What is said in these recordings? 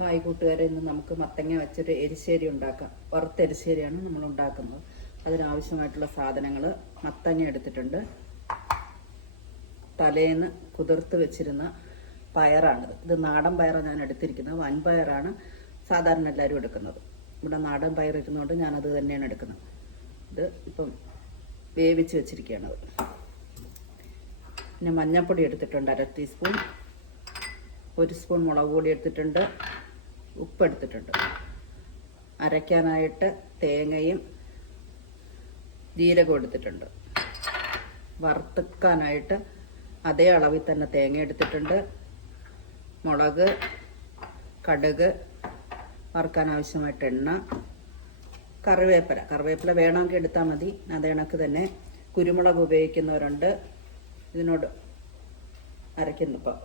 Hi കൂട്ടുകാരെ, ഇന്ന് നമുക്ക് മത്തങ്ങ വെച്ചൊരു എരിശ്ശേരി ഉണ്ടാക്കാം. വറുത്ത എരിശ്ശേരിയാണ് നമ്മൾ ഉണ്ടാക്കുന്നത്. അതിനാവശ്യമായിട്ടുള്ള സാധനങ്ങൾ: മത്തങ്ങ എടുത്തിട്ടുണ്ട്, തലേന്ന് കുതിർത്ത് വെച്ചിരുന്ന പയറാണിത്. ഇത് നാടൻ പയറാണ് ഞാൻ എടുത്തിരിക്കുന്നത്. വൻപയറാണ് സാധാരണ എല്ലാവരും എടുക്കുന്നത്. ഇവിടെ നാടൻ പയർ ഇരുന്നുകൊണ്ട് ഞാനത് തന്നെയാണ് എടുക്കുന്നത്. ഇത് ഇപ്പം വേവിച്ച് വെച്ചിരിക്കുകയാണത്. പിന്നെ മഞ്ഞൾപ്പൊടി എടുത്തിട്ടുണ്ട് 1/2 ടീസ്പൂൺ, 1 സ്പൂൺ മുളക് പൊടി എടുത്തിട്ടുണ്ട്, ഉപ്പ് എടുത്തിട്ടുണ്ട്. അരയ്ക്കാനായിട്ട് തേങ്ങയും ജീരകവും എടുത്തിട്ടുണ്ട്. വറുക്കാനായിട്ട് അതേ അളവിൽ തന്നെ തേങ്ങ എടുത്തിട്ടുണ്ട്. മുളക്, കടുക്, വറുക്കാൻ ആവശ്യമായിട്ട് എണ്ണ, കറിവേപ്പില വേണമെങ്കിൽ എടുത്താൽ മതി. അതേ കണക്ക് തന്നെ കുരുമുളക് ഉപയോഗിക്കുന്നവരുണ്ട്. ഇതിനോട് അരയ്ക്കുന്നപ്പോൾ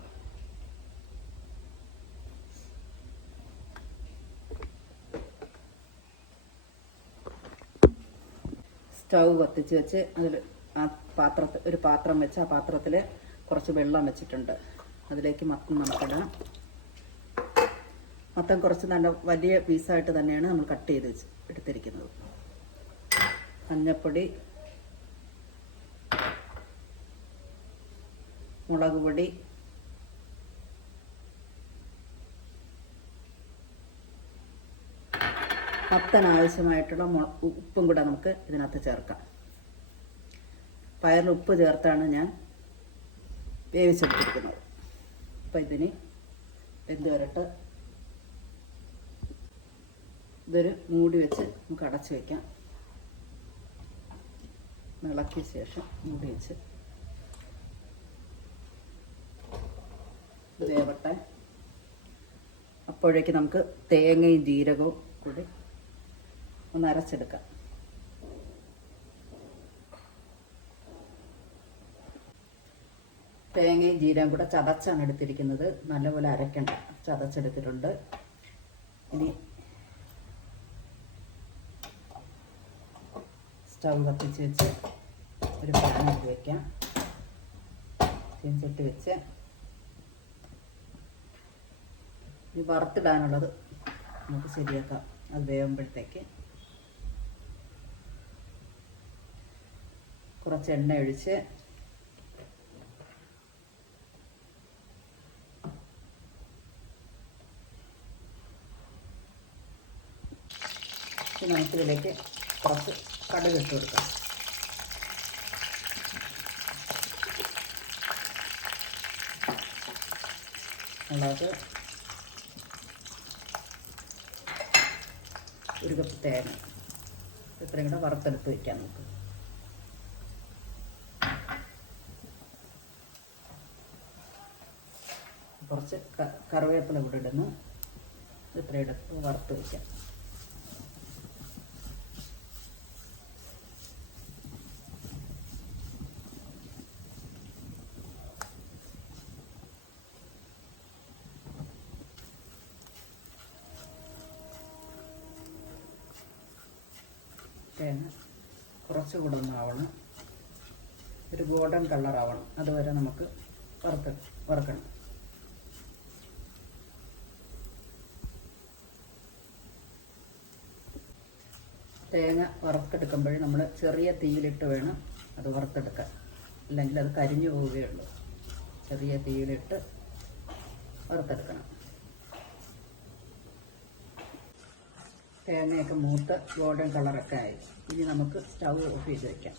സ്റ്റൗ കത്തിച്ച് വെച്ച് അതിൽ ഒരു പാത്രം വെച്ച് ആ പാത്രത്തിൽ കുറച്ച് വെള്ളം വെച്ചിട്ടുണ്ട്. അതിലേക്ക് മത്തൻ നമുക്കിടാം. മത്തൻ കുറച്ച് നല്ല വലിയ പീസായിട്ട് തന്നെയാണ് നമ്മൾ കട്ട് ചെയ്ത് വെച്ച് എടുത്തിരിക്കുന്നത്. മഞ്ഞൾപ്പൊടി, മുളക് പൊടി, മത്തന് ആവശ്യമായിട്ടുള്ള ഉപ്പും കൂടെ നമുക്ക് ഇതിനകത്ത് ചേർക്കാം. പയറിൽ ഉപ്പ് ചേർത്താണ് ഞാൻ വേവിച്ചെടുത്തിരിക്കുന്നത്. അപ്പം ഇതിന് വെന്ത് വരട്ട്. ഇതൊരു മൂടി വെച്ച് നമുക്ക് അടച്ച് വയ്ക്കാം. ഇളക്കിയ ശേഷം മൂടി വെച്ച് വേവട്ടെ. അപ്പോഴേക്ക് നമുക്ക് തേങ്ങയും ജീരകവും കൂടി ഒന്ന് അരച്ചെടുക്കാം. തേങ്ങയും ജീരകം കൂടെ ചതച്ചാണ് എടുത്തിരിക്കുന്നത്. നല്ലപോലെ അരയ്ക്കണ്ട, ചതച്ചെടുത്തിട്ടുണ്ട്. ഇനി സ്റ്റൗ കത്തിച്ച് വെച്ച് ഒരു പാനിട്ട് വയ്ക്കാം. ചീൻചട്ടി വെച്ച് ഇത് വറുത്തിടാനുള്ളത് നമുക്ക് ശരിയാക്കാം. അത് വേവുമ്പോഴത്തേക്ക് കുറച്ച് എണ്ണ ഒഴിച്ച് നമുക്കിതിലേക്ക് കുറച്ച് കടുക് ഇട്ട് കൊടുക്കാം. മുളക്, 1 കപ്പ് തേങ്ങ, ഇത്രയും കൂടെ വറുത്തെടുത്ത് വയ്ക്കാം നമുക്ക്. കുറച്ച് കറിവേപ്പില കൂടെ ഇടുന്നു. ഇത്രയും എടുത്ത് വറുത്ത് വയ്ക്കാം. തേങ്ങ കുറച്ചുകൂടെ ഒന്നാവണം, ഒരു ഗോൾഡൻ കളറാവണം. അതുവരെ നമുക്ക് വറുക്കണം. തേങ്ങ വറുത്തെടുക്കുമ്പോൾ നമ്മൾ ചെറിയ തീയിലിട്ട് വേണം അത് വറുത്തെടുക്കാൻ, അല്ലെങ്കിൽ അത് കരിഞ്ഞു പോവുകയുള്ളൂ. ചെറിയ തീയിലിട്ട് വറുത്തെടുക്കണം. തേങ്ങയൊക്കെ മൂത്ത് ഗോൾഡൻ കളറൊക്കെ ആയി. ഇനി നമുക്ക് സ്റ്റൗ ഓഫ് ചെയ്ത് വയ്ക്കാം.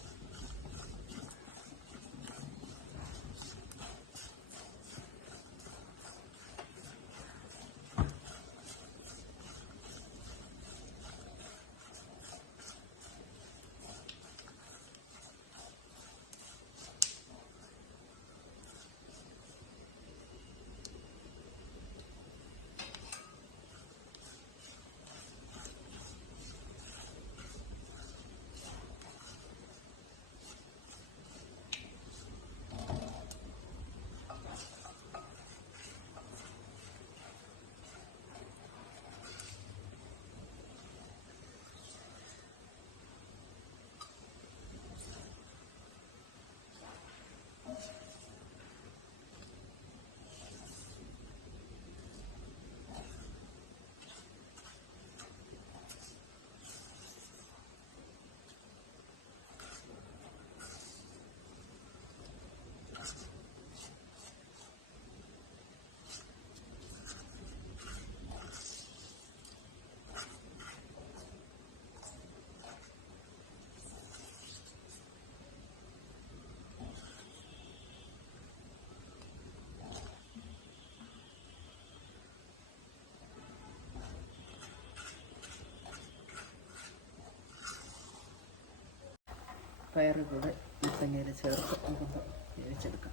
പയർ കൂടെ മത്തങ്ങയിൽ ചേർത്ത് നമുക്ക് വേവിച്ചെടുക്കാം.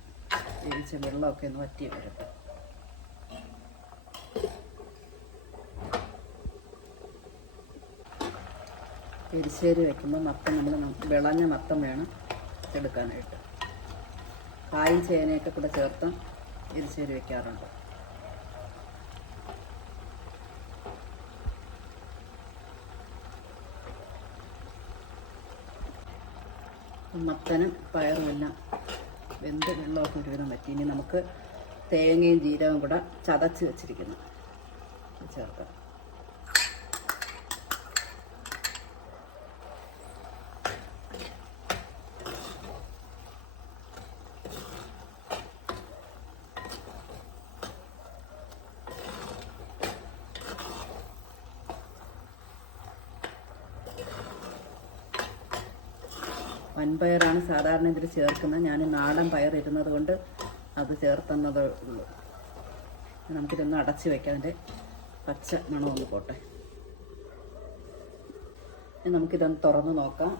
വേവിച്ച വെള്ളമൊക്കെ ഒന്ന് വറ്റി വരട്ടെ. എരിശ്ശേരി വയ്ക്കുമ്പോൾ മത്തം നമ്മൾ വിളഞ്ഞ മത്തം വേണം എടുക്കാനായിട്ട്. കായും ചേനയൊക്കെ കൂടെ ചേർത്ത് എരിശ്ശേരി വയ്ക്കാറുണ്ട്. മത്തനും പയറും എല്ലാം വെന്ത് വെള്ളമൊക്കെ ഒരുവിധം പറ്റി. ഇനി നമുക്ക് തേങ്ങയും ജീരകവും കൂടെ ചതച്ച് വെച്ചിരിക്കുന്നു ചേർക്കാം. വൻപയറാണ് സാധാരണ ഇതിൽ ചേർക്കുന്നത്. ഞാൻ നാടൻ പയർ ഇരുന്നത് കൊണ്ട് അത് ചേർത്തുന്നതേ ഉള്ളൂ. നമുക്കിതൊന്ന് അടച്ച് വയ്ക്കാം. അതിൻ്റെ പച്ച മണമൊന്ന് പോട്ടെ. നമുക്കിതൊന്ന് തുറന്ന് നോക്കാം.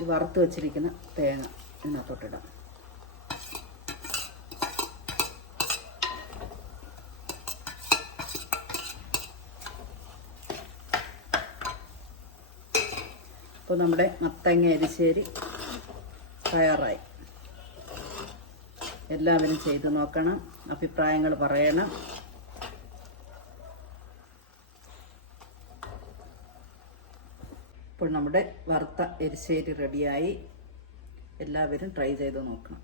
ഈ വറുത്ത് വച്ചിരിക്കുന്ന തേങ്ങ ഇതിനകത്തോട്ടിടാം. അപ്പോൾ നമ്മുടെ മത്തങ്ങ എരിശ്ശേരി തയ്യാറായി. എല്ലാവരും ചെയ്ത് നോക്കണം, അഭിപ്രായങ്ങൾ പറയണം. ഇപ്പോൾ നമ്മുടെ വറുത്ത എരിശ്ശേരി റെഡിയായി. എല്ലാവരും ട്രൈ ചെയ്ത് നോക്കണം.